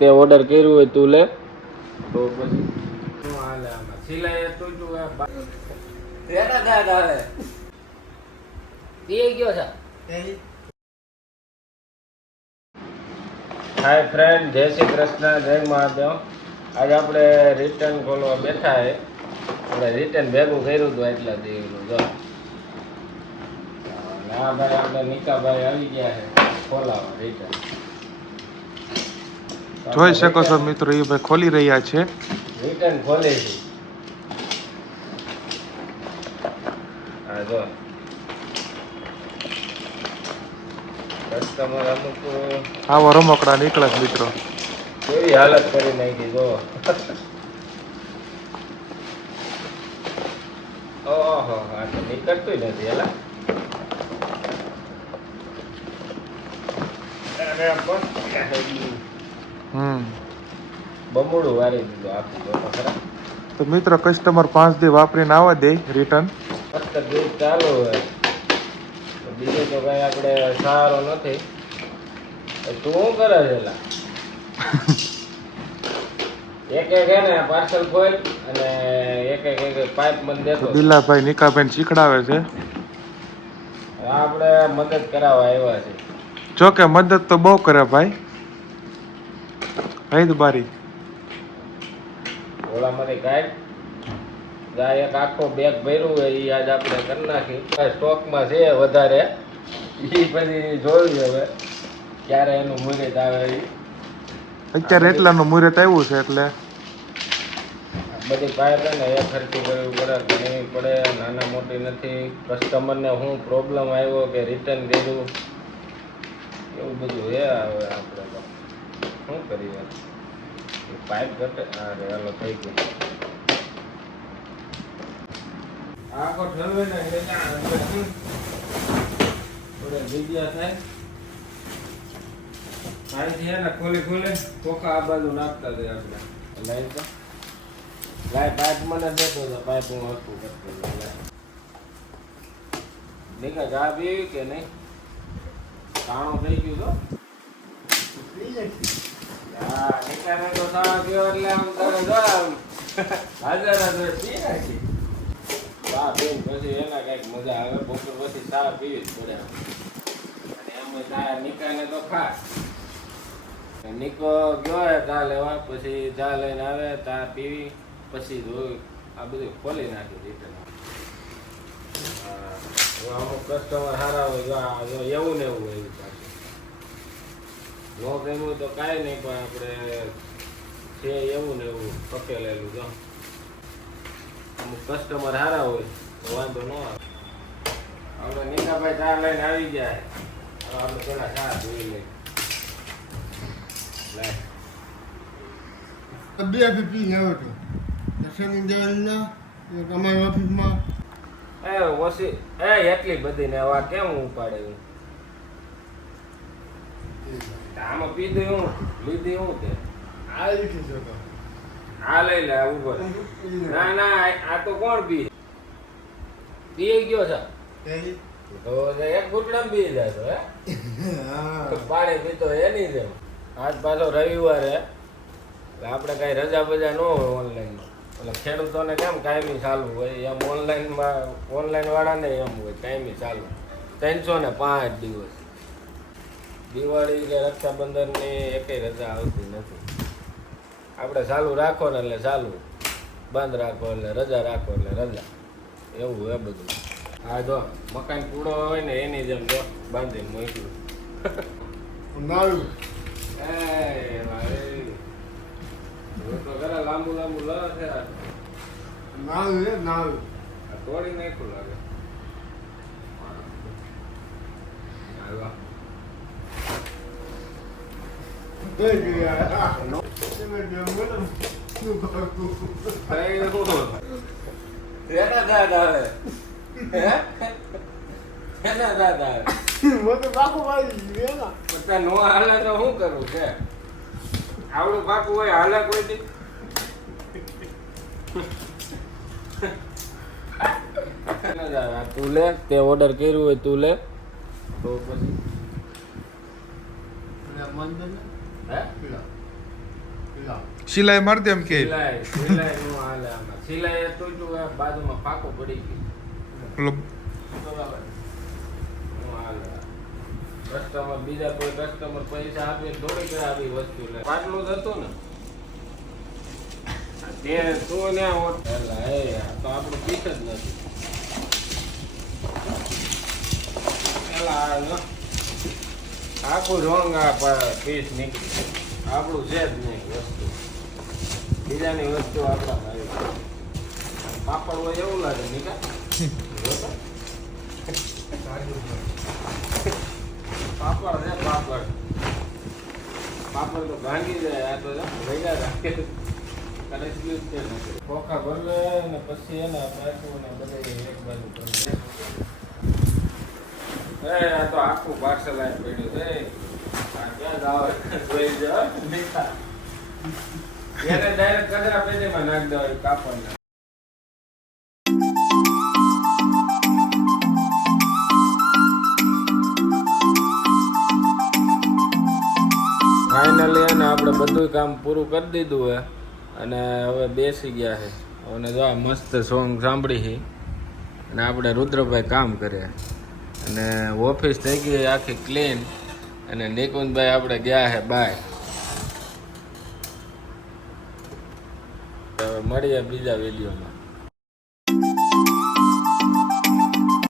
તે ઓર્ડર કર્યું હોય તું લે. તો પછી શું હાલે આમાં? સિલાઈ તૂટ્યું આ બા- તેના દાદ આવે. ગયો છે. હાય ફ્રેન્ડ જય શ્રી કૃષ્ણ જય મહાદેવ. આજે આપણે રિટર્ન ખોલવા બેઠા છે આપણે રિટર્ન ભેગું કર્યું હતું એટલા દેવનું જો. ના ભાઈ આપણે નિકાભાઈ આવી ગયા છે. ખોલાવા રિટર્ન જોઈ શકો છો મિત્રો એ ભાઈ ખોલી રહ્યા છે. રિટર્ન ખોલે છે. હા જો. કસ્ટમર અમુક આવો રમકડા નીકળે છે મિત્રો. કેવી હાલત કરી નાખી જો. ઓહો આ તો નીકળતું નથી હેલા. હમ. બમુડું વારી દીધું આપી દો તો ખરા. તો મિત્રો કસ્ટમર પાંચ દી વાપરીને આવવા દે રિટર્ન ફક્ત ચાલુ હોય. બીજો તો કઈ આપણે સહારો નથી. તું શું કરે છે એક એક હે ને પાર્સલ ખોલ અને એક એક પાઇપ મને દેતો તો બિલ્લાભાઈ નિકાભાઈ શીખડાવે છે. આપણે મદદ કરાવવા આવ્યા છે. જો કે મદદ તો બહુ કરે ભાઈ. હૈદ બારી ઓલામાંથી કાઢ જા એક આખો બેગ ભર્યું હોય એ આજ આપણે કરી નાખી. સ્ટોકમાં છે વધારે. એ પછી જોયું હવે ક્યારે એનું મુહૂર્ત આવે અત્યારે એટલાનું મુહૂર્ત આવ્યું છે એટલે. બધી હે ને એ ખર્ચી કરવી પડે ઘણી પડે નાના મોટી નથી. કસ્ટમરને હું પ્રોબ્લેમ આવ્યો કે રિટર્ન કર્યું. એવું બધું હે હવે આપણે શું કરીએ પાઇપ ઘટે. હા રે હાલો થઈ ગયો. આખો ઠરવે ને? થોડે જગ્યા થાય. અહીંથી હે ને ખોલી ખોલે આ બાજુ નાખતા જાય આપણે. લાઈન તો લાઈ પાઇપ મને દેતો હતો પાઇપ હું હરખું કરતો હતો ગા પીવી કે નહીં? કાણો થઈ ગયું તો? નીકો ગયો ચા લેવા પછી ચા લઈને આવે ચા પીવી પછી જોયું આ બધું ખોલી નાખ્યું રિટર્ન અમુક કસ્ટમર સારા હોય એવું ને એવું પાછું નો ગમ્યું તો કાંઈ નહીં પણ આપણે છે એવું ને એવું પકેલેલું જો અમુક કસ્ટમર સારા હોય તો વાંધો ન આવે. આપણે નીકાભાઈ ચા લઈને આવી જાય. હવે આપણે પેલા ચા જોઈ લઈ બે પીપી આવ્યો હતો દર્શન દેવાના ઓફિસમાં. એ ઓછી એ એટલી બધી ને આ કેમ ઉપાડે આમાં પીધું હું લીધી હું તે. આ લઈ લે ઉપર ના ના આ- તો કોણ પી? પી ગયો છે. તો એક ઘૂંટડા પી જાય તો હે? પાણી પીતો એની જેમ આજ પાછો રવિવારે આપણે કઈ રજા બજા ન હોય ઓનલાઈન એટલે ખેડૂતોને કેમ કાયમી ચાલુ હોય? એમ ઓનલાઈનમાં ઓનલાઈન વાળાને એમ હોય કાયમી ચાલુ. ત્રણસો ને પાંચ દિવસ. દિવાળી કે રક્ષાબંધનની એકેય રજા આવતી નથી. આપણે ચાલુ રાખો ને એટલે ચાલુ. બંધ રાખો એટલે રજા રાખો એટલે રજા. એવું એ બધું. હા જો મકાન પૂળો હોય ને એની જેમ જો બાંધીને મૂક્યું. નાળું એ ભાઈ. તો ખરા લાંબુ લાંબુ લ છે. નાળું એ નાળું તોડી નાખ્યું લાગે. આવ્યા. આવડું પાકું હોય હાલે કોઈ તું લે તે ઓર્ડર કર્યું હોય તું લે. તો પછી? મંદિર હે? સિલાઈ મારી દે એમ કે? સિલાઈ સિલાઈ નું હાલે આમાં. સિલાઈ તૂટ્યું બાજુમાં પાકો પડી ગયો. બરાબર. કસ્ટમર બીજા કોઈ કસ્ટમર પૈસા આપે થોડી કરે આવી વસ્તુ લે. પાટલું જ હતું ને. તે તું ને એલા એ તો આપણું પીસ જ નથી. એલા આ. આખું રોંગ આ પીસ નીકળી આપણું છે જ નહીં વસ્તુ. બીજાની વસ્તુ આપણા ભાઈ પાપડ હોય એવું લાગે નીકા પાપડ છે, પાપડ. પાપડ તો ભાંગી જાય, આ તો ભેગા રાખે. જ છે. ખોખા ભરલે ને પછી એને પાછું ને બધે એક બાજુ. એ ફાઇનલી અને આપણે બધું કામ પૂરું કરી દીધું હે. અને હવે બેસી ગયા છે અને જો આ મસ્ત સોંગ સાંભળી છે અને આપણે રુદ્રભાઈ કામ કરે. અને ઓફિસ થઈ ગઈ આખી ક્લીન અને નિકુંજભાઈ આપણે ગયા છે બાય. હવે મળીએ બીજા વિડીયોમાં